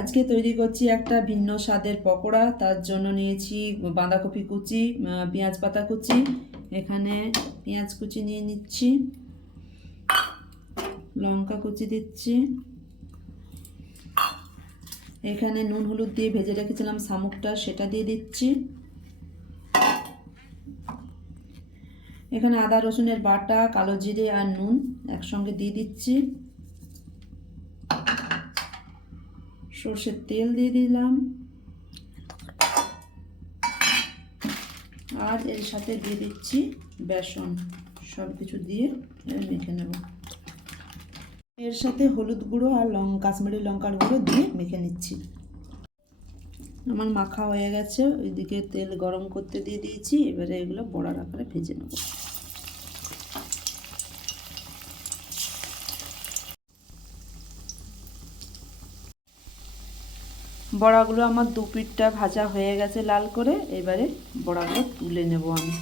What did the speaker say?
আজকে তৈরি করছি একটা ভিন্ন স্বাদের পকোড়া। তার জন্য নিয়েছি বাঁধাকপি কুচি, পেঁয়াজ পাতা কুচি, এখানে পেঁয়াজ কুচি নিয়ে নিচ্ছি, লঙ্কা কুচি দিচ্ছি, এখানে নুন হলুদ দিয়ে ভেজে রেখেছিলাম শামুকটা, সেটা দিয়ে দিচ্ছি, এখানে আদা রসুনের বাটা, কালো জিরে আর নুন একসঙ্গে দিয়ে দিচ্ছি, সর্ষের তেল দিয়ে দিলাম, আর এর সাথে দিয়ে দিচ্ছি বেসন। সব কিছু দিয়ে মেখে নেব। এর সাথে হলুদ গুঁড়ো আর কাশ্মীরি লঙ্কার গুঁড়ো দিয়ে মেখে নিচ্ছি। আমার মাখা হয়ে গেছে, ওইদিকে তেল গরম করতে দিয়ে দিয়েছি। এবারে এগুলো বড়ার আকারে ভেজে নেব। বড়াগুলো আমার দু পিঠটা ভাজা হয়ে গেছে লাল করে। এবারে বড়াগুলো তুলে নেব আমি।